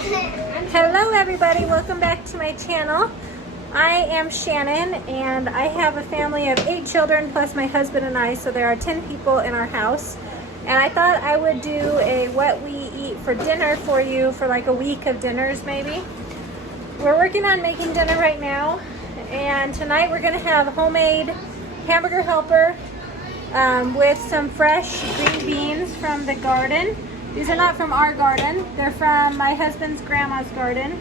Hello everybody, welcome back to my channel. I am Shannon and I have a family of 8 children plus my husband and I, so there are 10 people in our house. And I thought I would do a what we eat for dinner for you for like a week of dinners maybe. We're working on making dinner right now, and tonight we're gonna have homemade hamburger helper with some fresh green beans from the garden. These are not from our garden, they're from my husband's grandma's garden,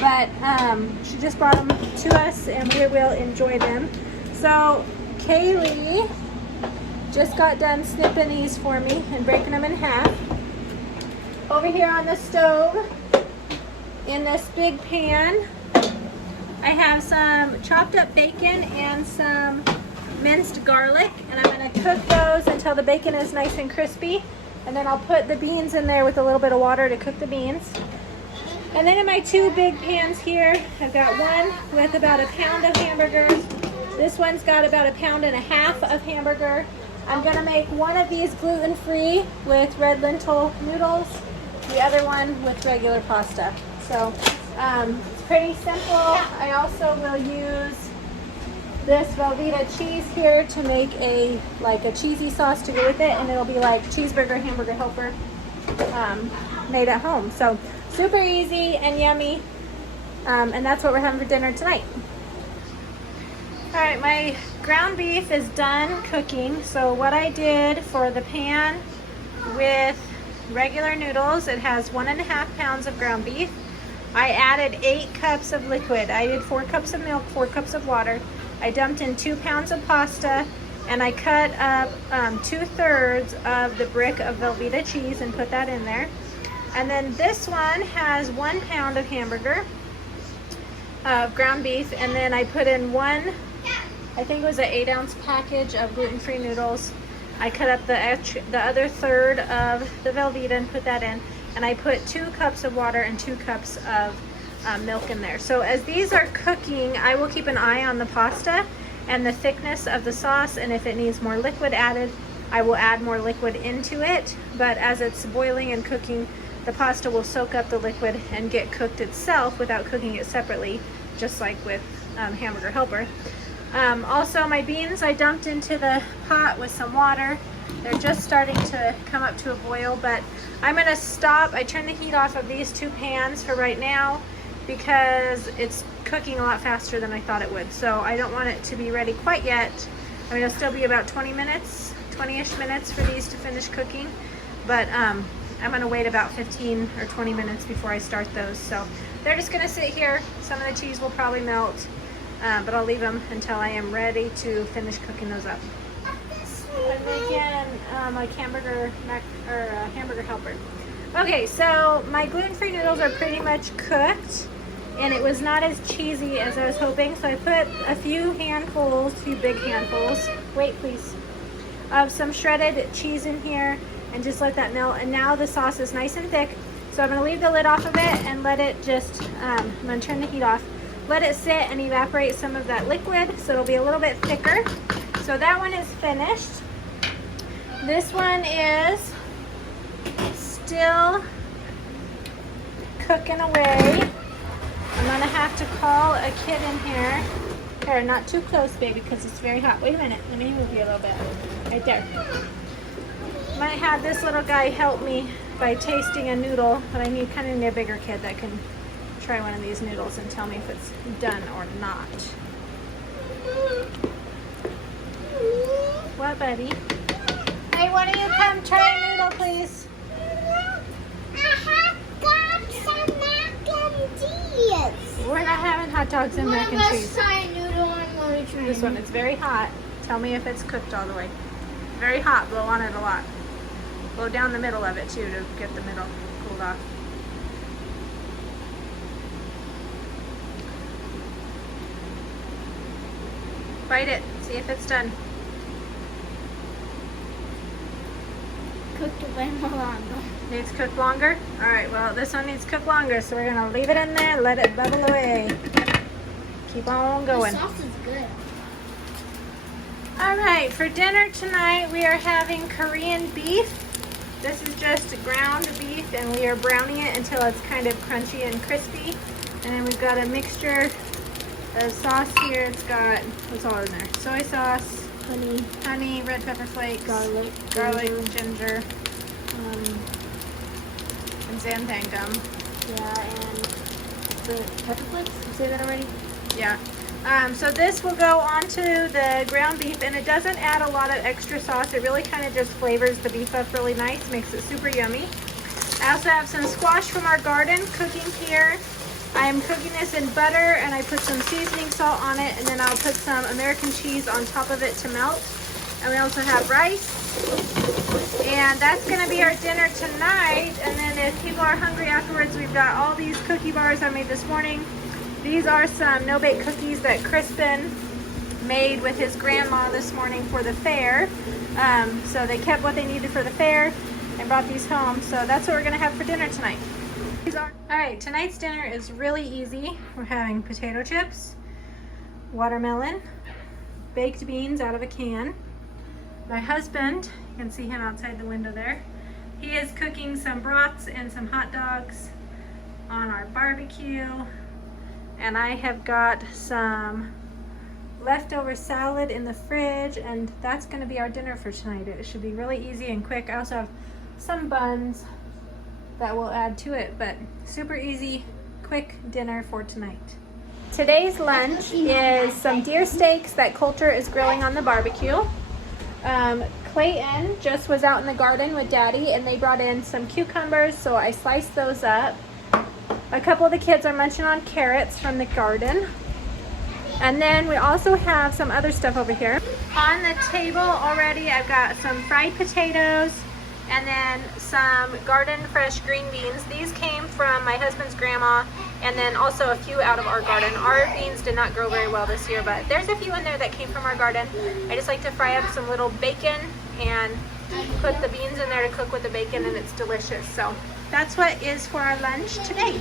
but she just brought them to us and we will enjoy them. So Kaylee just got done snipping these for me and breaking them in half. Over here on the stove, in this big pan, I have some chopped up bacon and some minced garlic, and I'm going to cook those until the bacon is nice and crispy. And then I'll put the beans in there with a little bit of water to cook the beans. And then in my 2 big pans here, I've got one with about 1 pound of hamburgers. This one's got about 1.5 pounds of hamburger. I'm gonna make one of these gluten-free with red lentil noodles, the other one with regular pasta. So it's pretty simple. I also will use this Velveeta cheese here to make a cheesy sauce to go with it, and it'll be like cheeseburger hamburger helper made at home. So super easy and yummy, and that's what we're having for dinner tonight. All right, my ground beef is done cooking. So what I did for the pan with regular noodles, it has 1.5 pounds of ground beef. I added 8 cups of liquid. I did 4 cups of milk, 4 cups of water. I dumped in 2 pounds of pasta, and I cut up 2/3 of the brick of Velveeta cheese and put that in there. And then this one has 1 pound of hamburger, of ground beef, and then I put in one, I think it was an 8-ounce package of gluten-free noodles. I cut up the other third of the Velveeta and put that in, and I put 2 cups of water and 2 cups of milk in there. So as these are cooking, I will keep an eye on the pasta and the thickness of the sauce, and if it needs more liquid added, I will add more liquid into it. But as it's boiling and cooking, the pasta will soak up the liquid and get cooked itself without cooking it separately, just like with hamburger helper. Also, my beans I dumped into the pot with some water. They're just starting to come up to a boil, but I'm gonna stop. I turned the heat off of these 2 pans for right now because it's cooking a lot faster than I thought it would. So I don't want it to be ready quite yet. I mean, it'll still be about 20-ish minutes for these to finish cooking, but I'm gonna wait about 15 or 20 minutes before I start those. So they're just gonna sit here. Some of the cheese will probably melt, but I'll leave them until I am ready to finish cooking those up. I'm making like hamburger helper. Okay, so my gluten-free noodles are pretty much cooked, and it was not as cheesy as I was hoping, so I put a few big handfuls, wait please, of some shredded cheese in here and just let that melt. And now the sauce is nice and thick, so I'm going to leave the lid off of it and let it just, I'm going to turn the heat off, let it sit and evaporate some of that liquid so it'll be a little bit thicker. So that one is finished. This one is still cooking away. I'm gonna have to call a kid in here. Here, not too close, baby, because it's very hot. Wait a minute, let me move you a little bit. Right there. Might have this little guy help me by tasting a noodle, but I kind of need a bigger kid that can try one of these noodles and tell me if it's done or not. What, buddy? Hey, why don't you come try a noodle, please? We're not having hot dogs and mac and cheese. This one is very hot. Tell me if it's cooked all the way. Very hot. Blow on it a lot. Blow down the middle of it too to get the middle cooled off. Bite it. See if it's done. Cooked way more longer. Needs cooked longer? Alright, well this one needs cooked longer, so we're gonna leave it in there, let it bubble away. Keep on going. The sauce is good. Alright, for dinner tonight we are having Korean beef This is just ground beef, and we are browning it until it's kind of crunchy and crispy. And then we've got a mixture of sauce here. It's got, what's all in there? Soy sauce, honey, red pepper flakes, garlic, ginger, and xanthan gum. Yeah, and the pepper flakes. You say that already? Yeah. So this will go onto the ground beef, and it doesn't add a lot of extra sauce. It really kind of just flavors the beef up really nice, makes it super yummy. I also have some squash from our garden cooking here. I am cooking this in butter, and I put some seasoning salt on it, and then I'll put some American cheese on top of it to melt. And we also have rice. And that's going to be our dinner tonight. And then if people are hungry afterwards, we've got all these cookie bars I made this morning. These are some no-bake cookies that Kryspin made with his grandma this morning for the fair. So they kept what they needed for the fair and brought these home. So that's what we're going to have for dinner tonight. Alright, tonight's dinner is really easy. We're having potato chips, watermelon, baked beans out of a can. My husband, you can see him outside the window there, he is cooking some brats and some hot dogs on our barbecue. And I have got some leftover salad in the fridge, and that's going to be our dinner for tonight. It should be really easy and quick. I also have some buns that will add to it, but super easy, quick dinner for tonight. Today's lunch is some deer steaks that Kolter is grilling on the barbecue. Klayton just was out in the garden with Daddy, and they brought in some cucumbers, so I sliced those up. A couple of the kids are munching on carrots from the garden. And then we also have some other stuff over here. On the table already, I've got some fried potatoes and then some garden fresh green beans. These came from my husband's grandma, and then also a few out of our garden. Our beans did not grow very well this year, but there's a few in there that came from our garden. I just like to fry up some little bacon and put the beans in there to cook with the bacon, and it's delicious. So that's what is for our lunch today.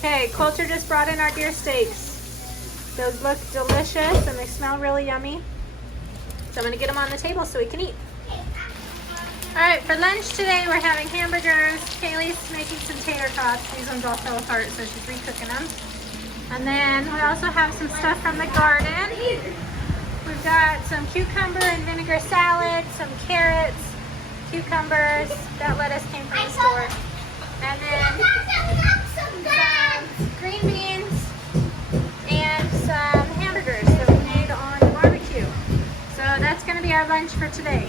Okay, Kolter just brought in our deer steaks. Those look delicious and they smell really yummy. So I'm gonna get them on the table so we can eat. All right, for lunch today we're having hamburgers. Kaylee's making some tater tots. These ones all fell apart, so she's recooking them. And then we also have some stuff from the garden. We've got some cucumber and vinegar salad, some carrots, cucumbers. That lettuce came from the store. And then some green beans and some hamburgers that we made on the barbecue. So that's going to be our lunch for today.